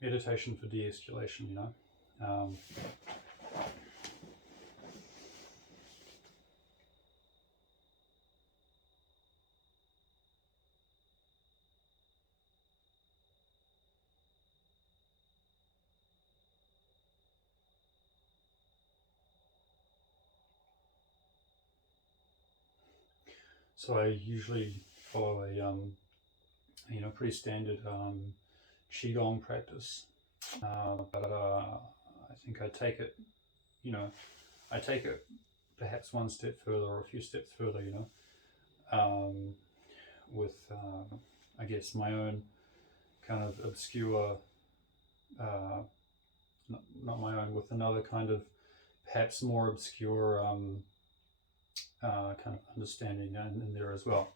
meditation for de-escalation, you know. So I usually follow a pretty standard Qigong practice, but I think I take it, perhaps one step further or a few steps further, with I guess my own kind of obscure, not my own, with another kind of perhaps more obscure kind of understanding in there as well,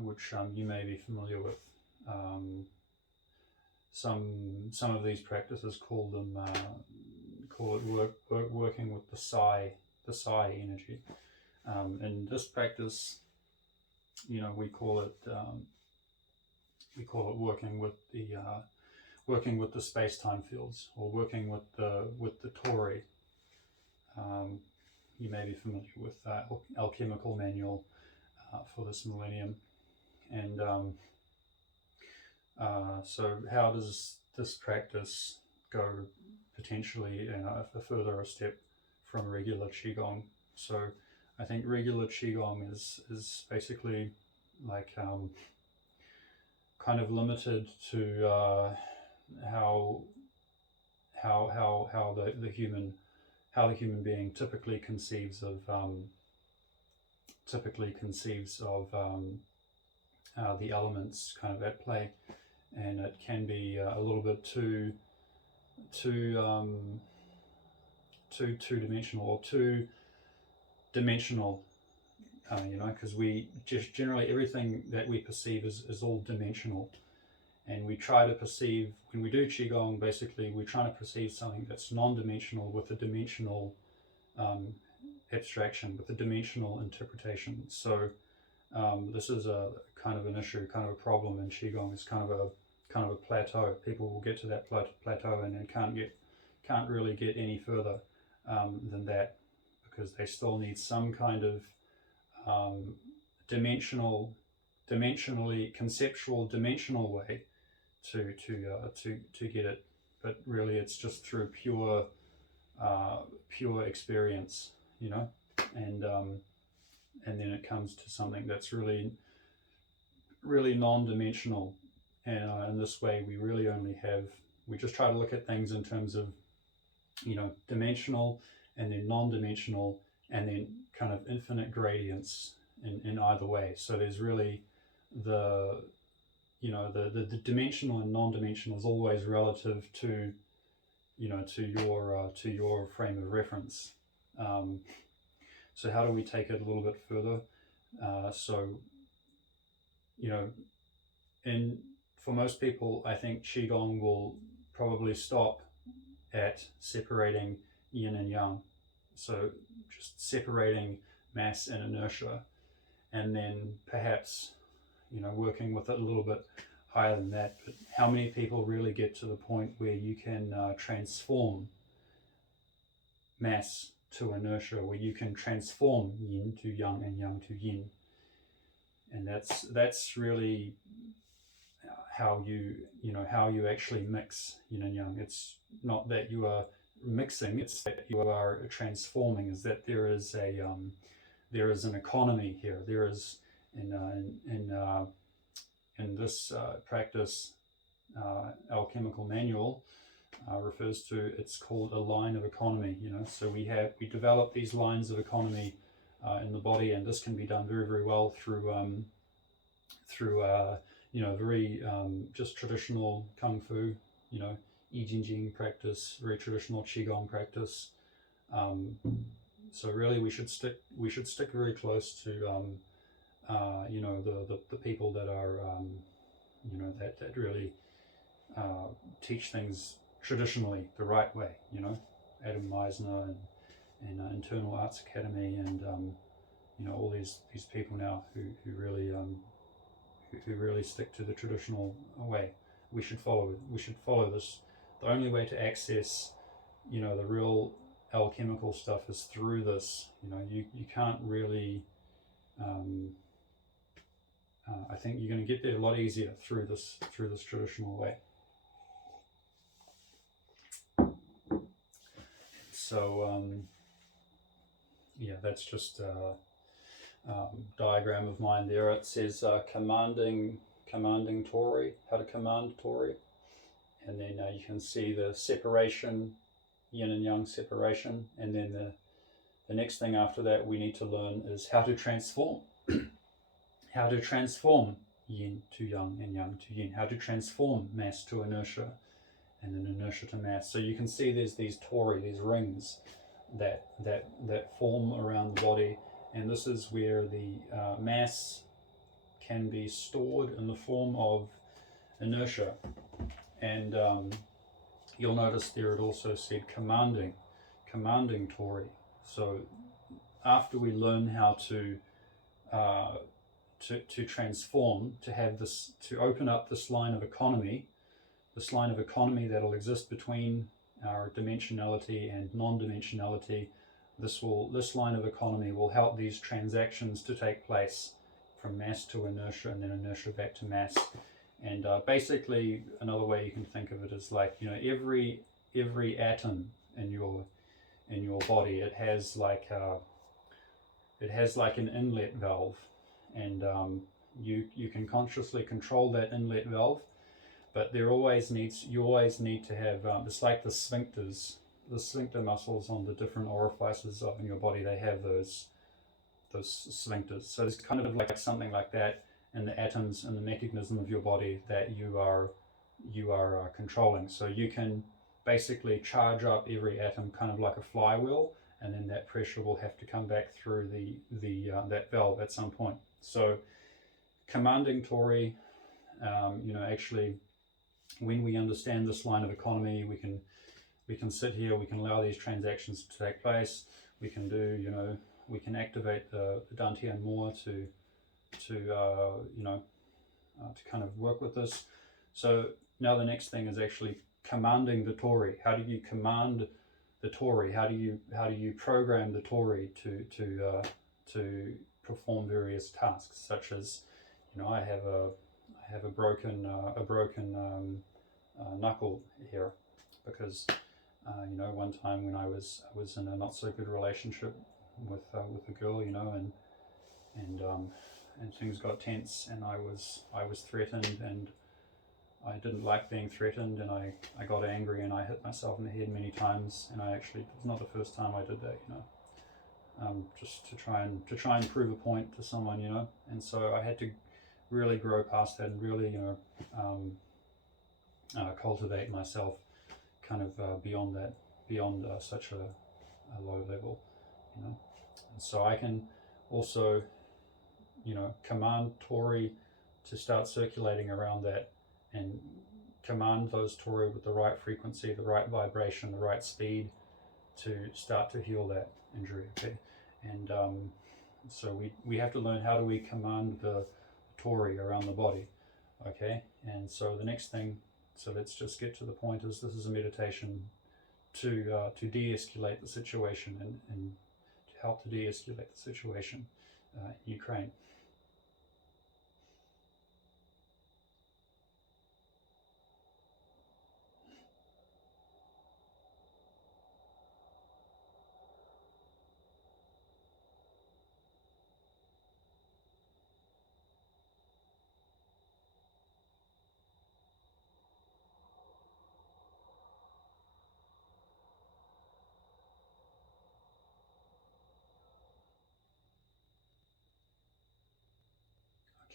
which you may be familiar with. Some of these practices call it working with the psi energy. In this practice, we call it working with the space-time fields, or working with the tori. You may be familiar with Alchemical Manual for this millennium. And so how does this practice go potentially a further step from regular Qigong? So I think regular Qigong is basically like kind of limited to how the human being typically conceives of the elements kind of at play, and it can be a little bit too two-dimensional or two-dimensional, because we just generally everything that we perceive is all dimensional, and we try to perceive, when we do Qigong, basically we're trying to perceive something that's non-dimensional with a dimensional abstraction, with a dimensional interpretation. So this is a kind of an issue, kind of a problem in Qigong. It's kind of a plateau. People will get to that plateau and then can't really get any further than that, because they still need some kind of conceptual dimensional way to get it. But really it's just through pure experience, and then it comes to something that's really non-dimensional. And in this way we just try to look at things in terms of dimensional, and then non-dimensional, and then kind of infinite gradients in either way. So there's really the dimensional and non-dimensional is always relative to your frame of reference. So how do we take it a little bit further? For most people, I think Qigong will probably stop at separating yin and yang. So just separating mass and inertia, and then perhaps working with it a little bit higher than that. But how many people really get to the point where you can transform mass to inertia, where you can transform yin to yang and yang to yin? And that's really how you actually mix yin and yang. It's not that you are mixing, it's that you are transforming. Is that there is an economy here. There is in this practice, Alchemical Manual refers to, it's called a line of economy. So we develop these lines of economy in the body, and this can be done very, very well through very just traditional kung fu, I Ching Ching practice, very traditional Qigong practice. So really we should stick very close to the people that are that really teach things traditionally the right way. Adam Meisner and Internal Arts Academy, and all these people now who really stick to the traditional way. We should follow the only way to access, you know, the real alchemical stuff is through this. You know, you can't really. I think you're going to get there a lot easier through this traditional way. So yeah, that's just a diagram of mine there. It says commanding Tori, how to command Tori, and then you can see the separation, yin and yang separation, and then the next thing after that we need to learn is how to transform. How to transform yin to yang and yang to yin, how to transform mass to inertia and then inertia to mass. So you can see there's these tori, these rings that form around the body, and this is where the mass can be stored in the form of inertia. And you'll notice there it also said commanding tori. So after we learn how to transform, to have this, to open up this line of economy that'll exist between our dimensionality and non-dimensionality. This line of economy will help these transactions to take place from mass to inertia and then inertia back to mass. And basically, another way you can think of it is like, you know, every atom in your body, it has like an inlet valve, and you can consciously control that inlet valve, but you always need to have it's like the sphincter muscles on the different orifices in your body. They have those sphincters. So it's kind of like something like that in the atoms and the mechanism of your body that you are controlling. So you can basically charge up every atom, kind of like a flywheel, and then that pressure will have to come back through that valve at some point. So commanding tori, you know, actually, when we understand this line of economy, we can sit here, we can allow these transactions to take place. We can do, you know, we can activate the Dantian more to kind of work with this. So now the next thing is actually commanding the tori. How do you command the tori? How do you program the tori to perform various tasks, such as, you know, I have a broken knuckle here because you know, one time when I was in a not so good relationship with a girl, you know, and things got tense, and I was threatened, and I didn't like being threatened, and I got angry, and I hit myself in the head many times, and it's not the first time I did that, you know, just to try and prove a point to someone, you know. And so I had to really grow past that and really, you know, cultivate myself kind of beyond such a low level, you know. And so I can also, you know, command tori to start circulating around that, and command those tori with the right frequency, the right vibration, the right speed to start to heal that injury. Okay, and so we have to learn how do we command the tori around the body. Okay, and so the next thing, so let's just get to the point, is this is a meditation to de-escalate the situation and to help to de-escalate the situation in Ukraine.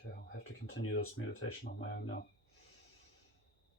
Okay, I'll have to continue this meditation on my own now.